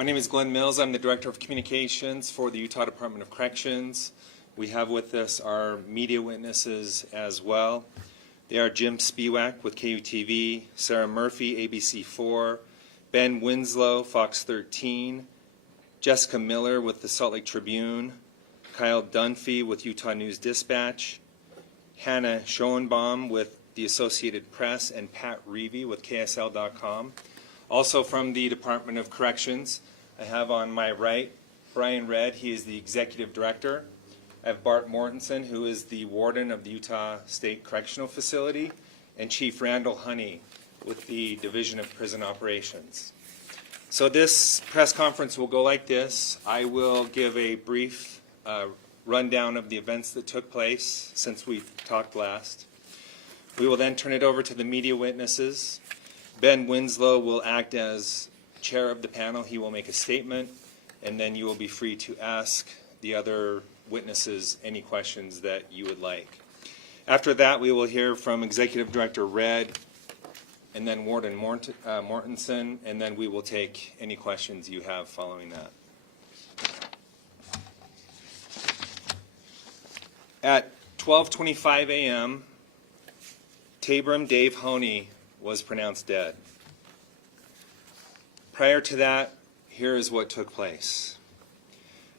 My name is Glenn Mills. I'm the Director of Communications for the Utah Department of Corrections. We have with us our media witnesses as well. They are Jim Spiewak with KUTV, Sarah Murphy, ABC4, Ben Winslow, Fox 13, Jessica Miller with the Salt Lake Tribune, Kyle Dunphy with Utah News Dispatch, Hannah Schoenbaum with the Associated Press, and Pat Reevy with KSL.com. Also from the Department of Corrections, I have on my right Brian Redd. He is the Executive Director. I have Bart Mortensen, who is the Warden of the Utah State Correctional Facility, and Chief Randall Honie with the Division of Prison Operations. So this press conference will go like this. I will give a brief rundown of the events that took place since we talked last. We will then turn it over to the media witnesses. Ben Winslow will act as chair of the panel. He will make a statement, and then you will be free to ask the other witnesses any questions that you would like. After that, we will hear from Executive Director Redd, and then Warden Mortensen, and then we will take any questions you have following that. At 12:25 a.m., Taberon Dave Honie was pronounced dead. Prior to that, here is what took place.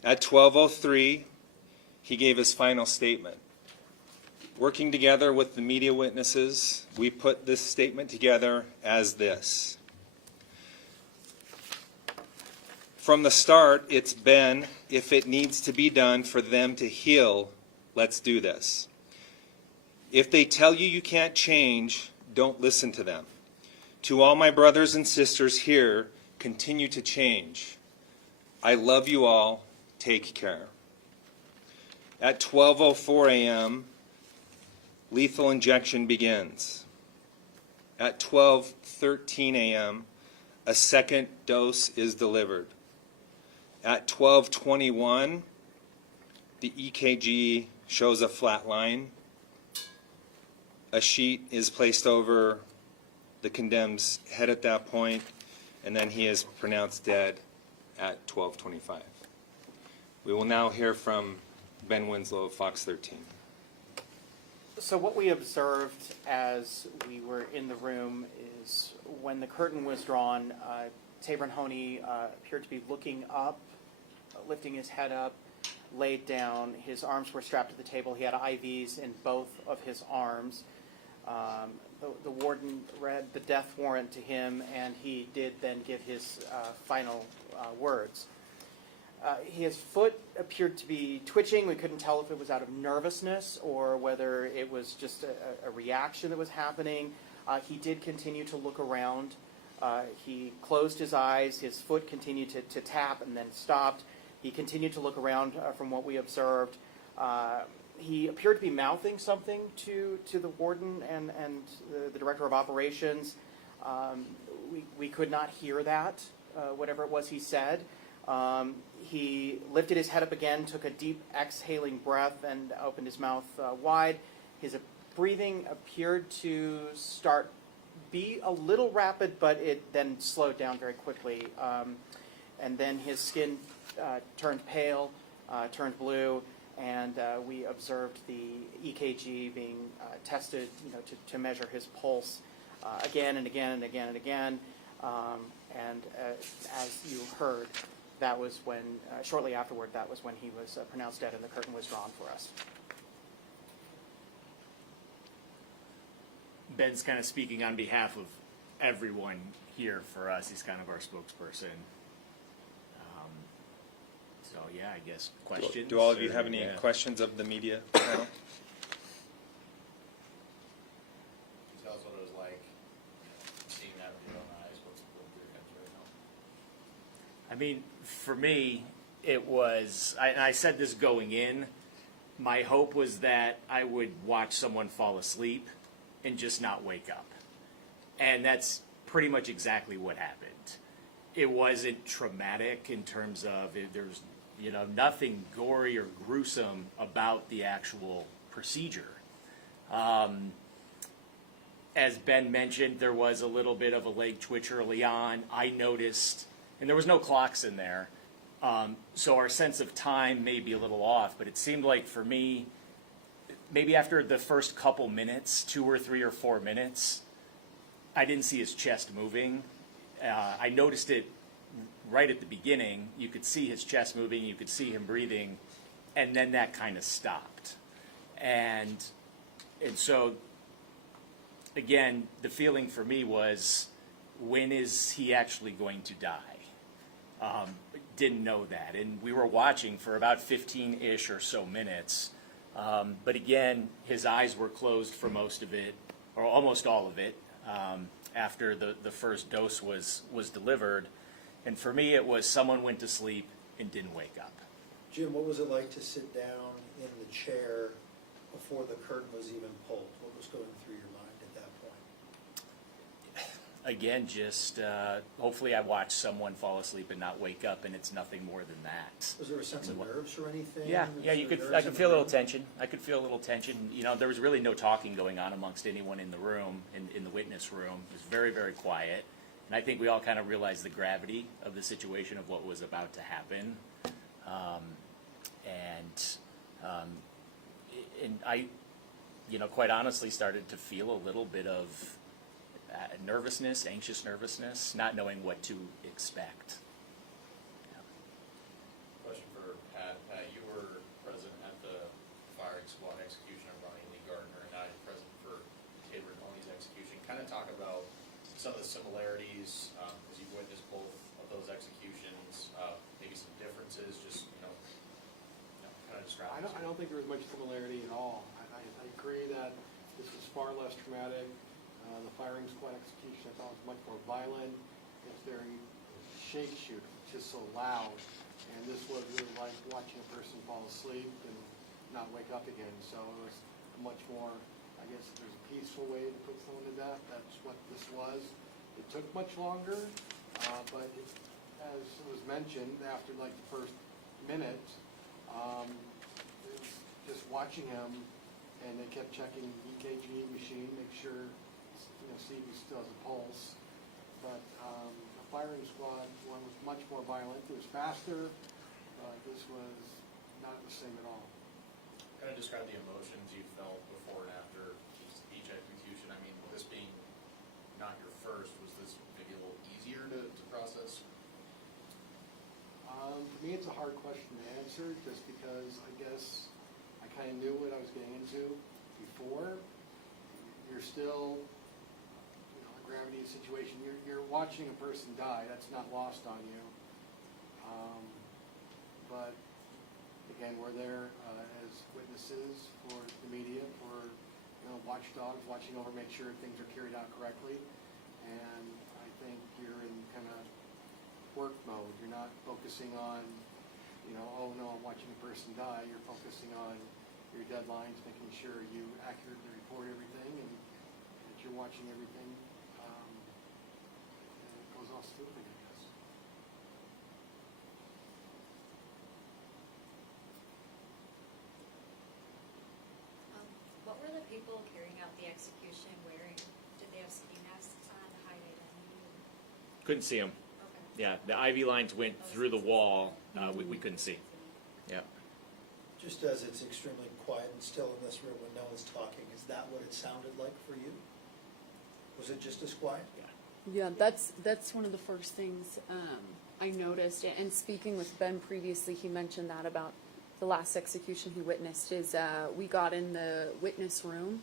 At 12:03, he gave his final statement. Working together with the media witnesses, we put this statement together as this. From the start, it's been, if it needs to be done for them to heal, let's do this. If they tell you you can't change, don't listen to them. To all my brothers and sisters here, continue to change. I love you all. Take care. At 12:04 a.m., lethal injection begins. At 12:13 a.m., a second dose is delivered. At 12:21, the EKG shows a flat line. A sheet is placed over the condemned's head at that point, and then he is pronounced dead at 12:25. We will now hear from Ben Winslow of Fox 13. So what we observed as we were in the room is when the curtain was drawn, Taberon Honie appeared to be looking up, lifting his head up, laid down. His arms were strapped to the table. He had IVs in both of his arms. The warden read the death warrant to him, and he did then give his final words. His foot appeared to be twitching. We couldn't tell if it was out of nervousness or whether it was just a reaction that was happening. He did continue to look around. He closed his eyes. His foot continued to tap and then stopped. He continued to look around from what we observed. He appeared to be mouthing something to the warden and the director of operations. We could not hear that, whatever it was he said. He lifted his head up again, took a deep exhaling breath, and opened his mouth wide. His breathing appeared to be a little rapid, but it then slowed down very quickly. And then his skin turned pale, turned blue, and we observed the EKG being tested, to measure his pulse again and again and again and again. And as you heard, that was when, shortly afterward, that was when he was pronounced dead and the curtain was drawn for us. Ben's kind of speaking on behalf of everyone here for us. He's kind of our spokesperson. So, yeah, I guess questions. Do all of you have any questions of the media panel? Tell us what it was like, seeing that with your own eyes. What's your heads right now? I mean, for me, it was, I said this going in, my hope was that I would watch someone fall asleep and just not wake up. And that's pretty much exactly what happened. It wasn't traumatic in terms of, there's nothing gory or gruesome about the actual procedure. As Ben mentioned, there was a little bit of a leg twitch early on. I noticed And there was no clocks in there. So our sense of time may be a little off, but it seemed like for me, maybe after the first couple minutes, 2 or 3 or 4 minutes, I didn't see his chest moving. I noticed it right at the beginning. You could see his chest moving, you could see him breathing, and then that kind of stopped. And so, again, the feeling for me was, when is he actually going to die? Didn't know that. And we were watching for about 15-ish or so minutes. But again, his eyes were closed for most of it, or almost all of it, after the first dose was delivered. And for me, it was someone went to sleep and didn't wake up. Jim, what was it like to sit down in the chair before the curtain was even pulled? What was going through your mind at that point? Again, just hopefully I watched someone fall asleep and not wake up, and it's nothing more than that. Was there a sense of nerves or anything? Yeah, Was you there could. nerves I in could the feel a little room? tension. I could feel a little tension. You know, there was really no talking going on amongst anyone in the room, in the witness room. It was very, very quiet, and I think we all kind of realized the gravity of the situation of what was about to happen, and I, you know, quite honestly, started to feel a little bit of nervousness, anxious nervousness, not knowing what to expect. Question for Pat. Pat, you were present at the firing squad execution of Ronnie Lee Gardner, and now you're present for Taberon Honie's execution. Kind of talk about some of the similarities, as you've witnessed both of those executions, maybe some differences, just, kind of describe. I don't think there was much similarity at all. I agree that this was far less traumatic. The firing squad execution, I thought, was much more violent. It's very shake shoot, just so loud. And this was really like watching a person fall asleep and not wake up again. So it was much more, I guess, if there's a peaceful way to put someone to death, that's what this was. It took much longer, but as was mentioned, after like the first minute, it was just watching him, and they kept checking EKG machine, make sure, see if he still has a pulse. But the firing squad one was much more violent. It was faster, but this was not the same at all. Kind of describe the emotions you felt before and after each execution. I mean, this being not your first, was this maybe a little easier to process? For me, it's a hard question to answer, just because I guess I kind of knew what I was getting into before. You're still, a gravity situation. You're watching a person die. That's not lost on you. But again, we're there as witnesses for the media, for watchdogs, watching over, make sure things are carried out correctly. And I think you're in kind of work mode. You're not focusing on, oh no, I'm watching a person die. You're focusing on your deadlines, making sure you accurately report everything and that you're watching everything. And it goes all smoothly, I guess. What were the people carrying out the execution wearing? Did they have ski masks on, hiding any? Couldn't see him. Okay. Yeah, the IV lines went through the wall. We couldn't see. Yeah. Just as it's extremely quiet and still in this room when no one's talking, is that what it sounded like for you? Was it just as quiet? Yeah, that's one of the first things I noticed. And speaking with Ben previously, he mentioned that about the last execution he witnessed. Is we got in the witness room,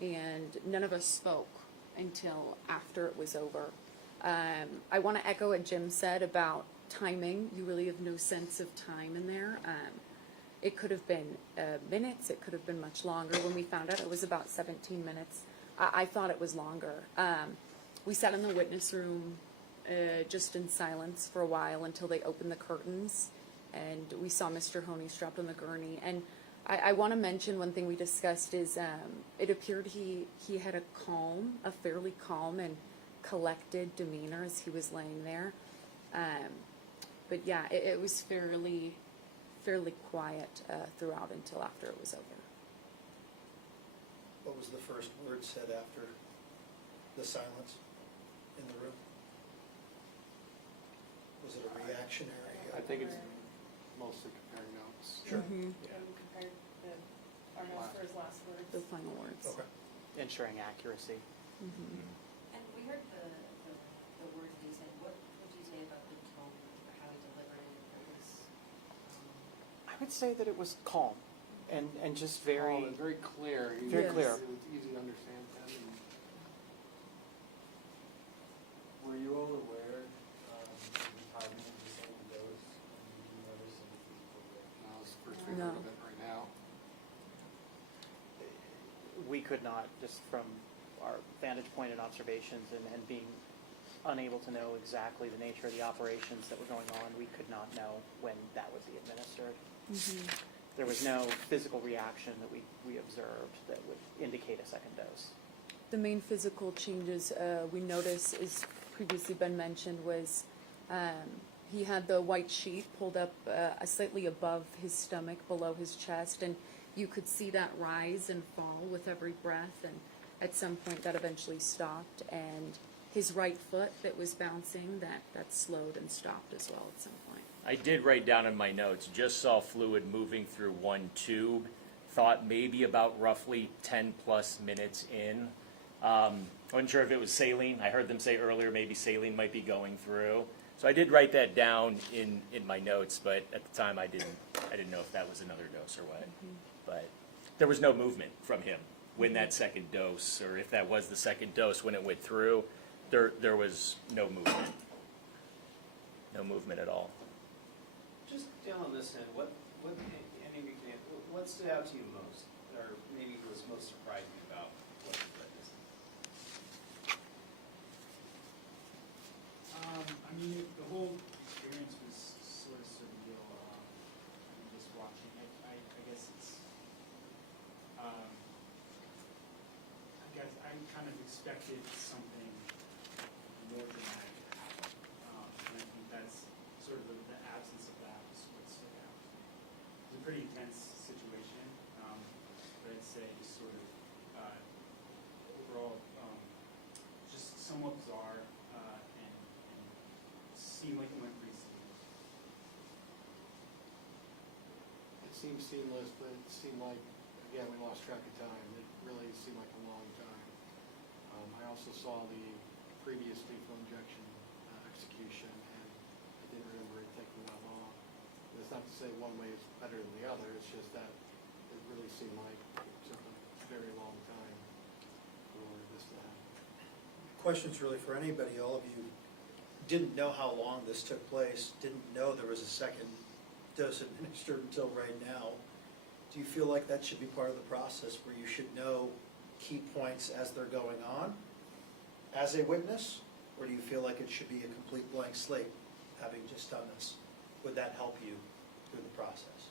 and none of us spoke until after it was over. I want to echo what Jim said about timing. You really have no sense of time in there. It could have been minutes. It could have been much longer. When we found out, it was about 17 minutes. I thought it was longer. We sat in the witness room just in silence for a while until they opened the curtains, and we saw Mr. Honie strapped on the gurney. And I want to mention one thing we discussed is it appeared he had a fairly calm and collected demeanor as he was laying there. But yeah, it was fairly quiet throughout until after it was over. What was the first word said after the silence in the room? Was it I think it's mostly comparing notes. Sure. Compared the, our notes for his last words. The final words. Okay. Ensuring accuracy. And we heard the words that he said. What would you say about the tone or how he delivered it? It was, I would say that it was calm and just very, Oh, it's very clear. Very Yes. clear. It was easy to understand them. And Were you all aware the timing of the second dose? And did you notice any people now it's the first we've No. heard of it right now. we could not, just from our vantage point and observations and being unable to know exactly the nature of the operations that were going on, we could not know when that would be administered. There was no physical reaction that we observed that would indicate a second dose. The main physical changes we noticed, as previously been mentioned, was he had the white sheet pulled up slightly above his stomach, below his chest, and you could see that rise and fall with every breath, and at some point that eventually stopped, and his right foot that was bouncing, that slowed and stopped as well at some point. I did write down in my notes, just saw fluid moving through one tube, thought maybe about roughly 10 plus minutes in. I wasn't sure if it was saline. I heard them say earlier maybe saline might be going through. So I did write that down in my notes, but at the time I didn't know if that was another dose or what. But there was no movement from him when that second dose, or if that was the second dose when it went through, there was no movement. No movement at all. Just down on this end, what stood out to you most, or maybe was most surprising about what you witnessed? I mean, the whole experience was sort of surreal. Just watching it, I guess it's. I guess I kind of expected something more dramatic to happen, and I think that's sort of the absence of that was what stood out. It was a pretty intense situation, but I'd say just sort of overall just somewhat bizarre and seemed like it went pretty smooth. It seemed seamless, but it seemed like, again, we lost track of time. It really seemed like a long time. I also saw the previous lethal injection execution, and I didn't remember it taking that long. That's not to say one way is better than the other, it's just that it really seemed like it took a very long time for this to happen. Question's really for anybody. All of you didn't know how long this took place, didn't know there was a second dose administered until right now. Do you feel like that should be part of the process, where you should know key points as they're going on as a witness? Or do you feel like it should be a complete blank slate, having just done this? Would that help you through the process?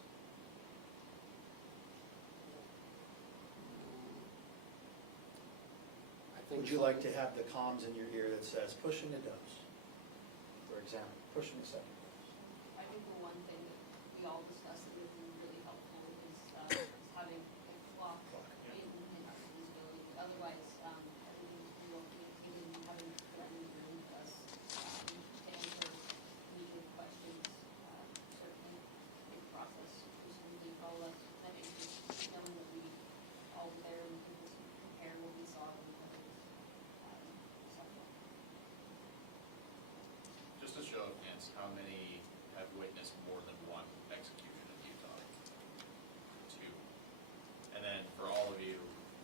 I think Would you like to have the comms in your ear that says, pushing a dose, for example, pushing a second dose? I think the one thing that we all discussed that would be really helpful is having a clock in visibility. Otherwise, everything's real communicated and having people in the room with us to answer needed questions. Certainly, a process to smoothly follow us. I think just knowing that we all were there and able to compare what we saw and what was something. Just a show of hands, how many have witnessed more than one execution in Utah? Two. And then for all of you,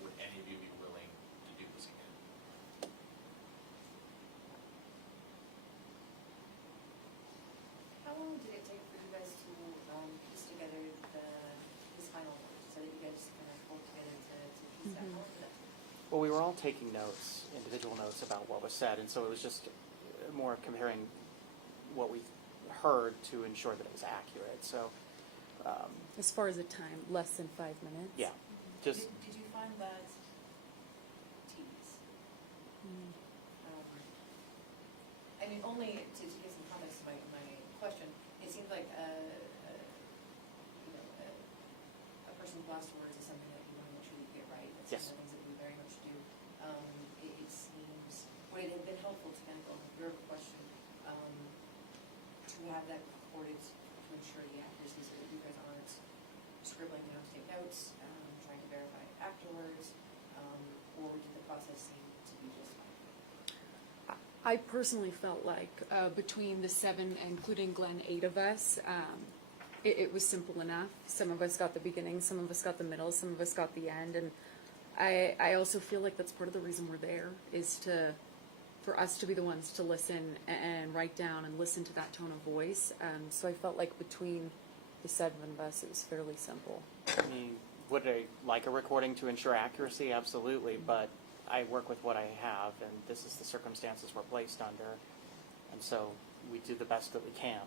would any of you be willing to do this again? how long did it take for you guys to piece together his final words, so that you guys kind of pulled together to piece that all together? Well, we were all taking notes, individual notes about what was said, and so it was just more comparing what we heard to ensure that it was accurate. So, As far as the time, less than 5 minutes. yeah, just Did you find that tedious? I mean, only to give some context to my question, it seems like a person's last words is something that you want to make sure you get right. That's Yes. one of the things that we very much do. It seems, would it have been helpful to kind of go with your question, to have that recorded ensure the accuracy so that you guys aren't scribbling down to take notes, trying to verify it afterwards, or did the process seem to be just fine? I personally felt like between the 7, including Glenn, 8 of us, it was simple enough. Some of us got the beginning, some of us got the middle, some of us got the end, and I also feel like that's part of the reason we're there, is for us to be the ones to listen and write down and listen to that tone of voice. So I felt like between the 7 of us, it was fairly simple. I mean, would I like a recording to ensure accuracy? Absolutely, but I work with what I have, and this is the circumstances we're placed under, and so we do the best that we can.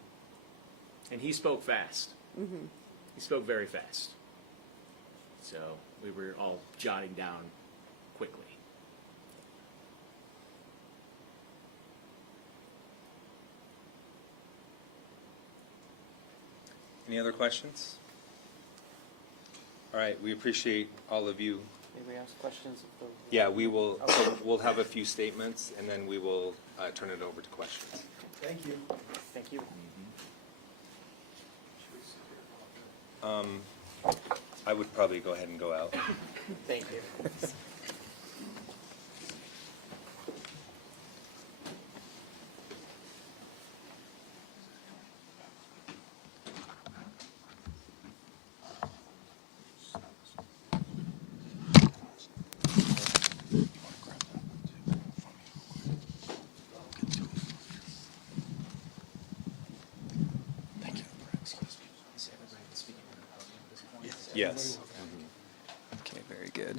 And he spoke fast. Mm-hmm. He spoke very fast. So we were all jotting down quickly. Any other questions? All right, we appreciate all of you. Maybe ask questions of the... Yeah, we will, Okay. we'll have a few statements, and then we will turn it over to questions. Thank you. Thank you. I would probably go ahead and go out. Thank you. Yes. Okay, very good.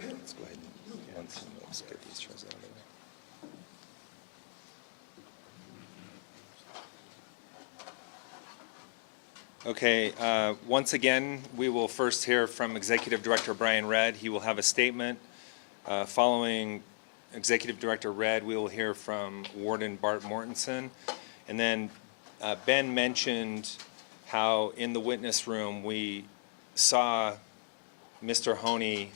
Let's go ahead and let's get these shows out of the way. Okay, once again, we will first hear from Executive Director Brian Redd. He will have a statement. Following Executive Director Redd, we will hear from Warden Bart Mortensen. And then Ben mentioned how in the witness room we saw Mr. Honie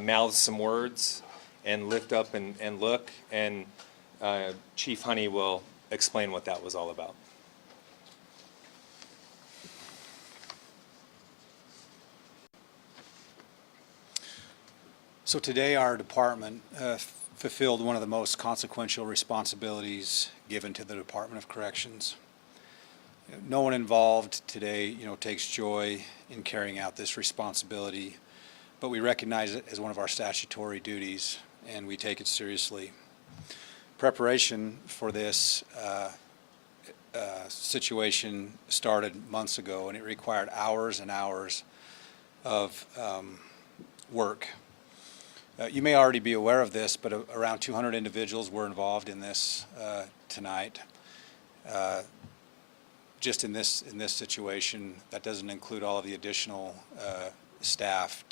mouth some words and lift up and look, and Chief Honie will explain what that was all about. So today our department fulfilled one of the most consequential responsibilities given to the Department of Corrections. No one involved today, takes joy in carrying out this responsibility, but we recognize it as one of our statutory duties, and we take it seriously. Preparation for this situation started months ago, and it required hours and hours of work. You may already be aware of this, but around 200 individuals were involved in this tonight. Just in this situation, that doesn't include all of the additional staff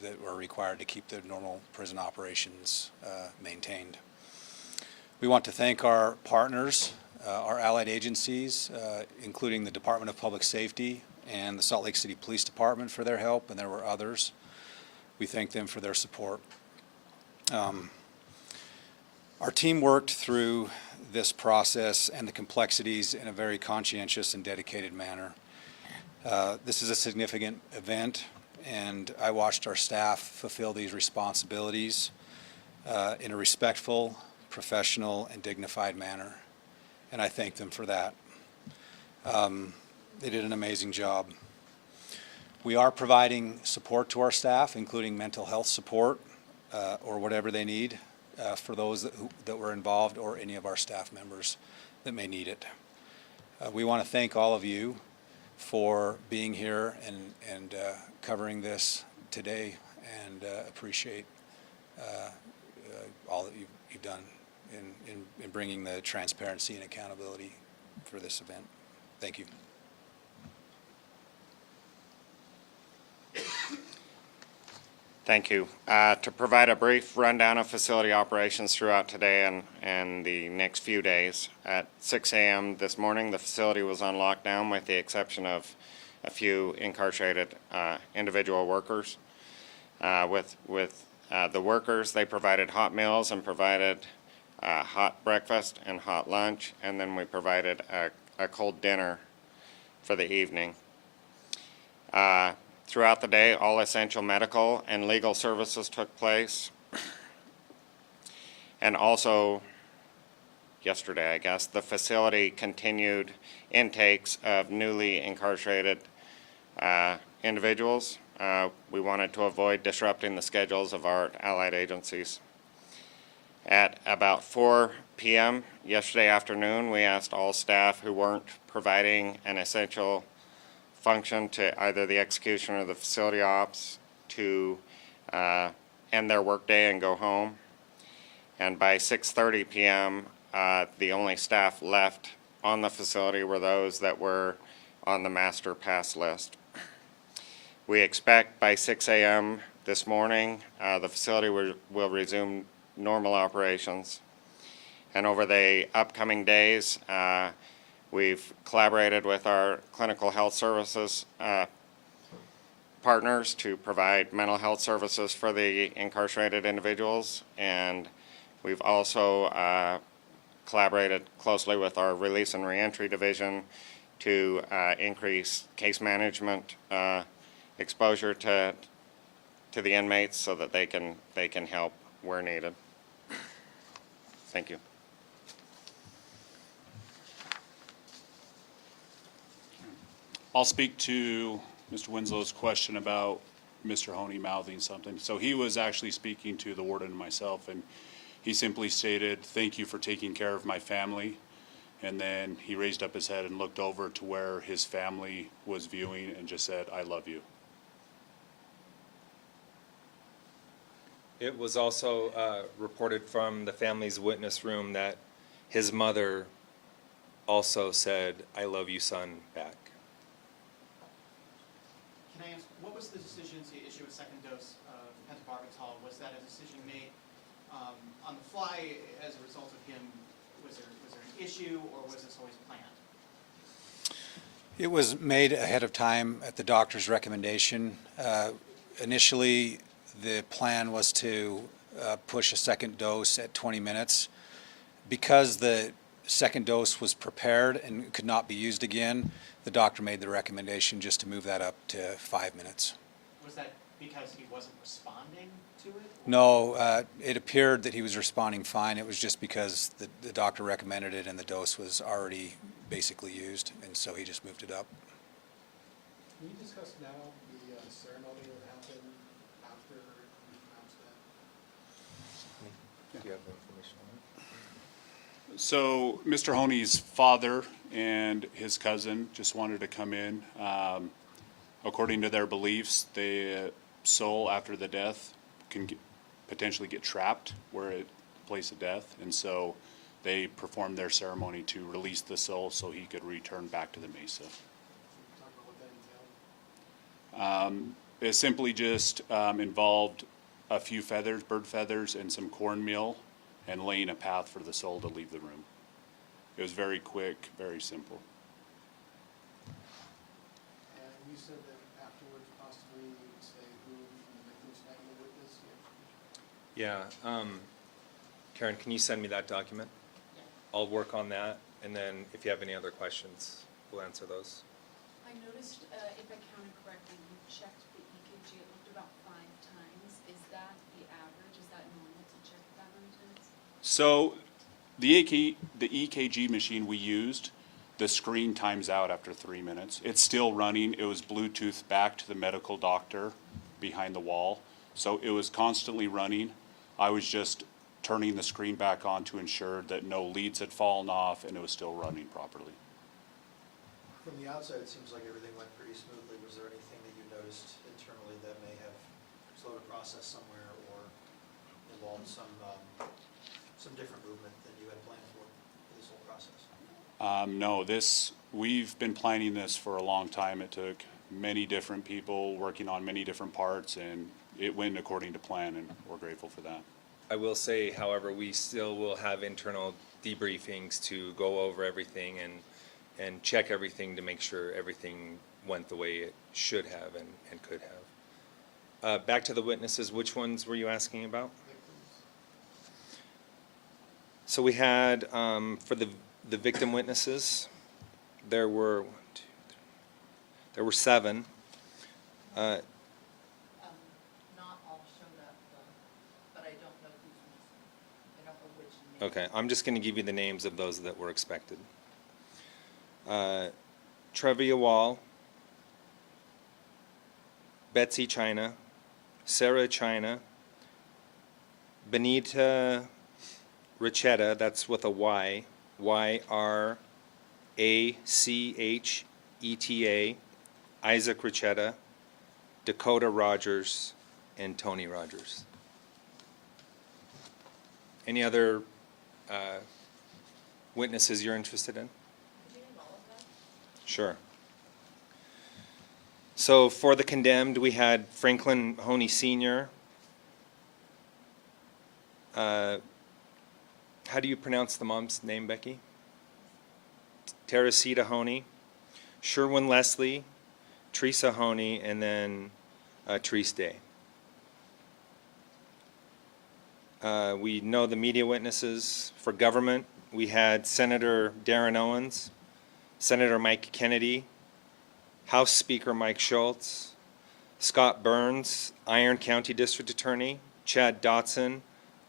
that were required to keep the normal prison operations maintained. We want to thank our partners, our allied agencies, including the Department of Public Safety and the Salt Lake City Police Department for their help, and there were others. We thank them for their support. Our team worked through this process and the complexities in a very conscientious and dedicated manner. This is a significant event, and I watched our staff fulfill these responsibilities in a respectful, professional, and dignified manner, and I thank them for that. They did an amazing job. We are providing support to our staff, including mental health support or whatever they need for those that were involved, or any of our staff members that may need it. We want to thank all of you for being here and covering this today, and appreciate all that you've done in bringing the transparency and accountability for this event. Thank you. Thank you. To provide a brief rundown of facility operations throughout today and the next few days, at 6 a.m. this morning, the facility was on lockdown with the exception of a few incarcerated individual workers. With the workers, they provided hot meals and provided hot breakfast and hot lunch, and then we provided a cold dinner for the evening. Throughout the day, all essential medical and legal services took place. And also, yesterday, I guess, the facility continued intakes of newly incarcerated individuals. We wanted to avoid disrupting the schedules of our allied agencies. At about 4 p.m. yesterday afternoon, we asked all staff who weren't providing an essential function to either the execution or the facility ops to end their workday and go home. And by 6:30 p.m., the only staff left on the facility were those that were on the master pass list. We expect by 6 a.m. this morning, the facility will resume normal operations. And over the upcoming days, we've collaborated with our clinical health services partners to provide mental health services for the incarcerated individuals. And we've also collaborated closely with our release and reentry division to increase case management exposure to the inmates so that they can help where needed. Thank you. I'll speak to Mr. Winslow's question about Mr. Honie mouthing something. So he was actually speaking to the warden and myself, and he simply stated, "Thank you for taking care of my family." And then he raised up his head and looked over to where his family was viewing and just said, "I love you." It was also reported from the family's witness room that his mother also said, "I love you, son," back. Can I ask, what was the decision to issue a second dose of pentobarbital? Was that a decision made on the fly as a result of him? Was there an issue, or was this always planned? It was made ahead of time at the doctor's recommendation. Initially, the plan was to push a second dose at 20 minutes. Because the second dose was prepared and could not be used again, the doctor made the recommendation just to move that up to 5 minutes. Was that because he wasn't responding to it? No, it appeared that he was responding fine. It was just because the doctor recommended it and the dose was already basically used, and so he just moved it up. Can you discuss now the ceremony that happened after you pronounced that? Do you have information on that? So Mr. Honie's father and his cousin just wanted to come in. According to their beliefs, the soul after the death can potentially get trapped where it place of death, and so they performed their ceremony to release the soul so he could return back to the mesa. Talk about what that entailed. It simply just involved a few feathers, bird feathers, and some cornmeal, and laying a path for the soul to leave the room. It was very quick, very simple. And you said that afterwards, possibly you would say who from the victim's family witnessed the execution? Yeah, Karen, can you send me that document? I'll work on that, and then if you have any other questions, we'll answer those. I noticed, if I counted correctly, you checked the EKG, it looked about 5 times. Is that the average? Is that normal to check that many times? So the EKG machine we used, the screen times out after 3 minutes. It's still running. It was Bluetooth back to the medical doctor behind the wall. So it was constantly running. I was just turning the screen back on to ensure that no leads had fallen off and it was still running properly. From the outside, it seems like everything went pretty smoothly. Was there anything that you noticed internally that may have slowed a process somewhere or involved some different movement than you had planned for this whole process? No, we've been planning this for a long time. It took many different people working on many different parts, and it went according to plan, and we're grateful for that. I will say, however, we still will have internal debriefings to go over everything and check everything to make sure everything went the way it should have and could have. Back to the witnesses, which ones were you asking about? So we had, for the victim witnesses, there were 1, 2, 3, There were 7. Not all showed up, but I don't know who's missing. I don't know which name. Okay, I'm just going to give you the names of those that were expected. Trevia Wall, Betsy China, Sarah China, Benita Racheta, that's with a Y, Y-R-A-C-H-E-T-A, Isaac Racheta, Dakota Rogers, and Tony Rogers. Any other witnesses you're interested in? Could you name all of them? Sure. So for the condemned, we had Franklin Honie Sr. How do you pronounce the mom's name, Becky? Teresita Honie, Sherwin Leslie, Teresa Honie, and then Therese Day. We know the media witnesses. For government, we had Senator Darren Owens, Senator Mike Kennedy, House Speaker Mike Schultz, Scott Burns, Iron County District Attorney, Chad Dotson,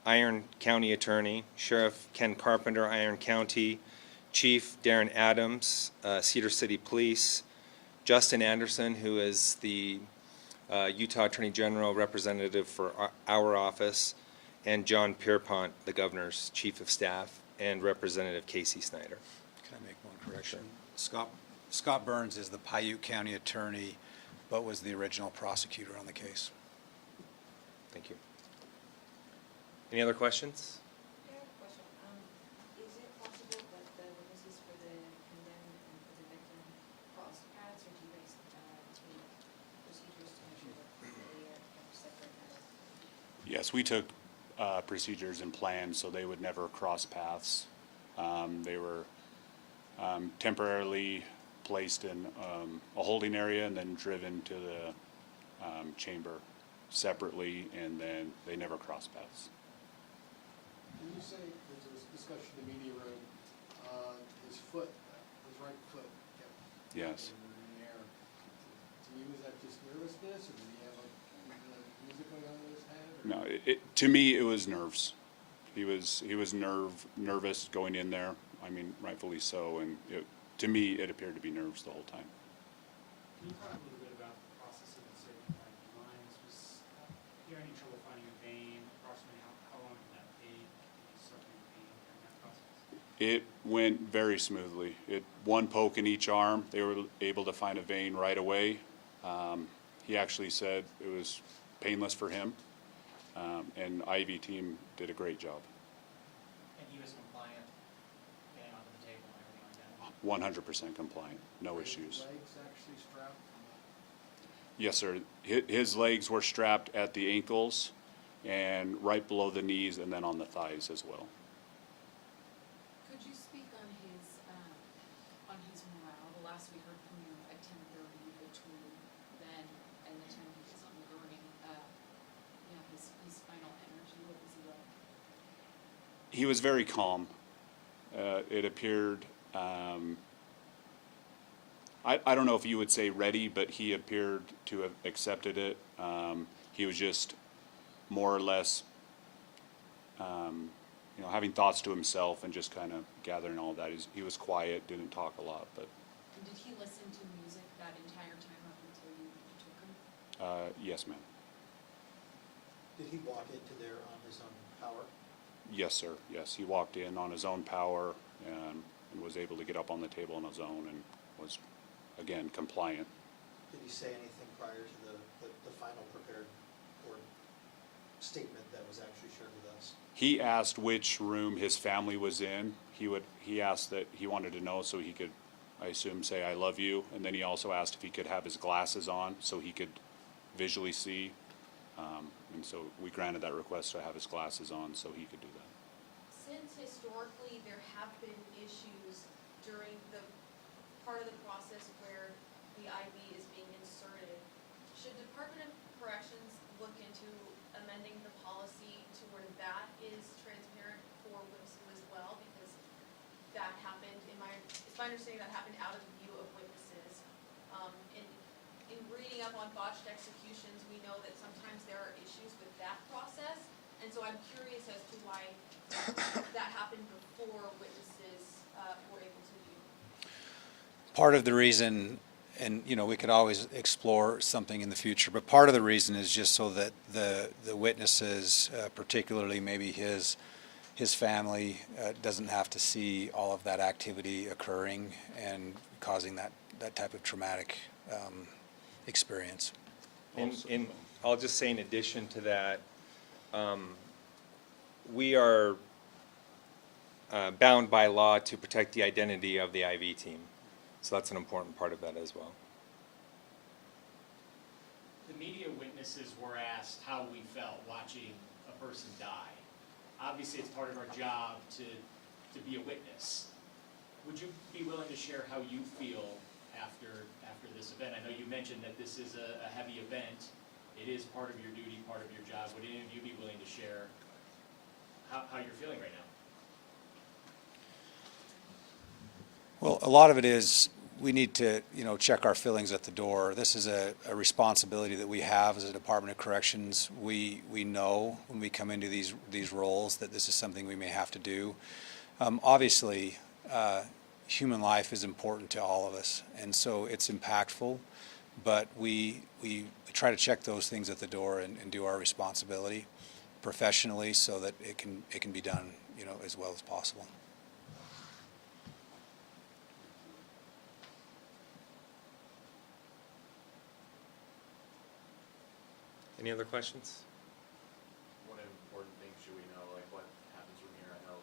Iron County Attorney, Sheriff Ken Carpenter, Iron County, Chief Darren Adams, Cedar City Police, Justin Anderson, who is the Utah Attorney General representative for our office, and John Pierpont, the Governor's Chief of Staff, and Representative Casey Snyder. Can I make one correction? Scott Burns is the Paiute County Attorney, but was the original prosecutor on the case. Thank you. Any other questions? I have a question. Is it possible that the witnesses for the condemned and for the victim cross paths, or do you guys take procedures to make sure that they are kept separate? Yes, we took procedures and plans so they would never cross paths. They were temporarily placed in a holding area and then driven to the chamber separately, and then they never cross paths. When you say there's a discussion in the media room, his right foot kept Yes. in the air. To you, is that just nervousness, or did he have music going on in his head? No, to me, it was nerves. He was nervous going in there. I mean, rightfully so, and to me, it appeared to be nerves the whole time. Can you talk a little bit about the process of inserting lines? Was you had any trouble finding a vein? Approximately how long did that take? Did you start finding a vein during that process? It went very smoothly. One poke in each arm, they were able to find a vein right away. He actually said it was painless for him, and IV team did a great job. And he was compliant, getting onto the table and everything like that? 100% compliant, no Were his issues. legs actually strapped? Yes, sir. His legs were strapped at the ankles and right below the knees, and then on the thighs as well. Could you speak on his morale? The last we heard from you at 10:30 between then and the time he was on the gurney, his final energy, what was he like? He was very calm. It appeared, I don't know if you would say ready, but he appeared to have accepted it. He was just more or less, having thoughts to himself and just kind of gathering all of that. He was quiet, didn't talk a lot, but And did he listen to music that entire time up until you took him? yes, ma'am. Did he walk into there on his own power? Yes, sir. Yes, he walked in on his own power and was able to get up on the table on his own and was, again, compliant. Did he say anything prior to the final prepared or statement that was actually shared with us? He asked which room his family was in. He asked that he wanted to know so he could, I assume, say "I love you," and then he also asked if he could have his glasses on so he could visually see. And so we granted that request to have his glasses on so he could do that. Since historically there have been issues during the part of the process where the IV is being inserted, should Department of Corrections look into amending the policy to where that is transparent for witnesses as well? Because that happened it's my understanding that happened out of view of witnesses. And cleaning up on botched executions, we know that sometimes there are issues with that process. And so I'm curious as to why that happened before witnesses were able to view. Part of the reason, and we could always explore something in the future, but part of the reason is just so that the witnesses, particularly maybe his family, doesn't have to see all of that activity occurring and causing that type of traumatic experience. And I'll just say in addition to that, we are bound by law to protect the identity of the IV team. So that's an important part of that as well. The media witnesses were asked how we felt watching a person die. Obviously, it's part of our job to be a witness. Would you be willing to share how you feel after this event? I know you mentioned that this is a heavy event. It is part of your duty, part of your job. Would any of you be willing to share how you're feeling right now? Well, a lot of it is we need to, check our feelings at the door. This is a responsibility that we have as a Department of Corrections. We know when we come into these roles that this is something we may have to do. Obviously, human life is important to all of us, and so it's impactful. But we try to check those things at the door and do our responsibility professionally so that it can be done, as well as possible. Any other questions? What important things should we know, like what happens from here? I know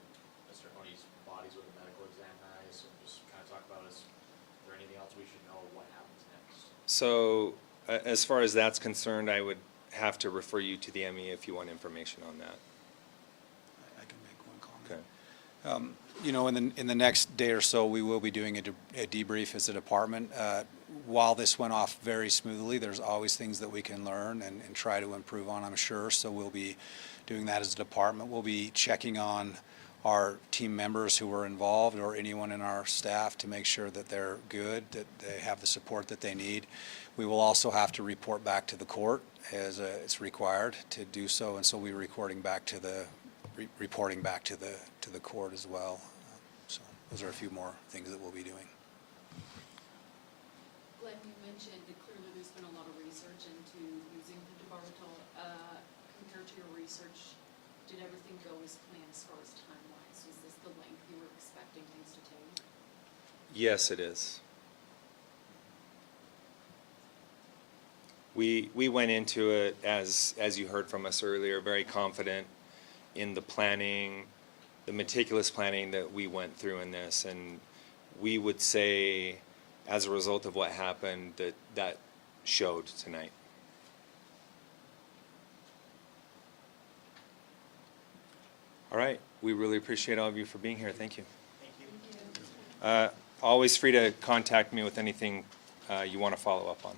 Mr. Honie's body's with a medical exam tonight, so just kind of talk about is there anything else we should know what happens next? So as far as that's concerned, I would have to refer you to the ME if you want information on that. I can make one comment. Okay. In the next day or so, we will be doing a debrief as a department. While this went off very smoothly, there's always things that we can learn and try to improve on, I'm sure. So we'll be doing that as a department. We'll be checking on our team members who were involved or anyone in our staff to make sure that they're good, that they have the support that they need. We will also have to report back to the court as it's required to do so, and so we're reporting back to the court as well. So those are a few more things that we'll be doing. Glenn, you mentioned that clearly there's been a lot of research into using pentobarbital. Compared to your research, did everything go as planned as far as time-wise? Was this the length you were expecting things to take? Yes, it is. We went into it, as you heard from us earlier, very confident in the planning, the meticulous planning that we went through in this, and we would say, as a result of what happened, that showed tonight. All right, we really appreciate all of you for being here. Thank you. Thank you. Always free to contact me with anything you want to follow up on.